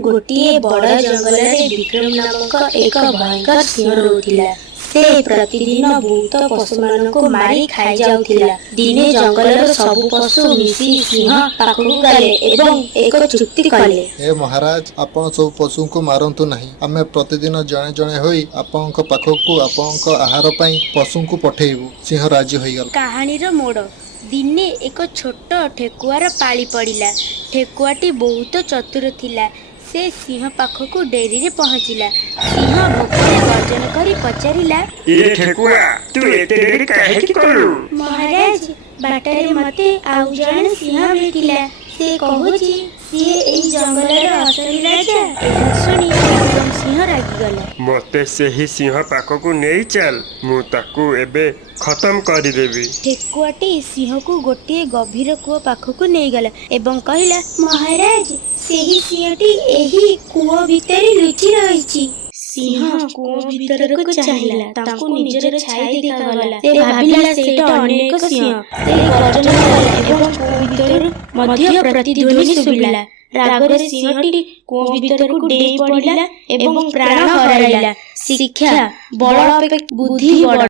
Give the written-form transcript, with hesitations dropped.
गोटे बड़ जंगल विक्रम नामक एक भयंकर सिंह रहुथिला। से प्रतिदिन बहुत पशु मान को मारी खाई जाउथिला। दिने जंगल सबु पशु मिसी सिंह पाखकु गले एवं एक चुक्ति कले। हे महाराज, आपण सब पशु को मारंतु नहीं। आमे प्रतिदिन जणे जणे होई आपनक पाखकु आपनक आहार पई पशु को पठेइबु। सिंह राजी होइगल। कहानीर मोड़ दिने एक छोट ठेकुआर पाली पड़िला। ठेकुआटी बहुत चतुर थिला। से सिंह पाखकु डेरी रे पहुँचिला। सिंह भोकरे गर्जन करी पचारिला, ए ठेकुआ, तू एते डेरी काहे की करू? महाराज, बाटरे मते आउ जण सिंह भेटिला। से कहूची सिए एई जंगलर असली राजा। एहा सुनी विक्रम सिंह रागिगला। मते सेही सिंह पाखकु नेई चल, मु ताकू एबे खत्म करी देबी। ठेकुआटी सिंह को गोटे गभीर कूଅ पाखकु नहीं गला एवं कहला, महाराज, सेही सिंहटी एही कूଅ भितरे लुचि रहिछि। सिंह कूଅ भितरକୁ चाहिला। तांको निजर छाई देखागला। से भाबिला सेटा अन्य एक सिंह। से गर्जन कला एवं कूଅ भितरु मध्य प्रतिध्वनि सुबिला। रागरे सिंहटी कूଅ भितरକୁ डेई पड़िला एवं प्राण हराइला। शिक्षा बड़ अपेक्षा बुद्धि बड़।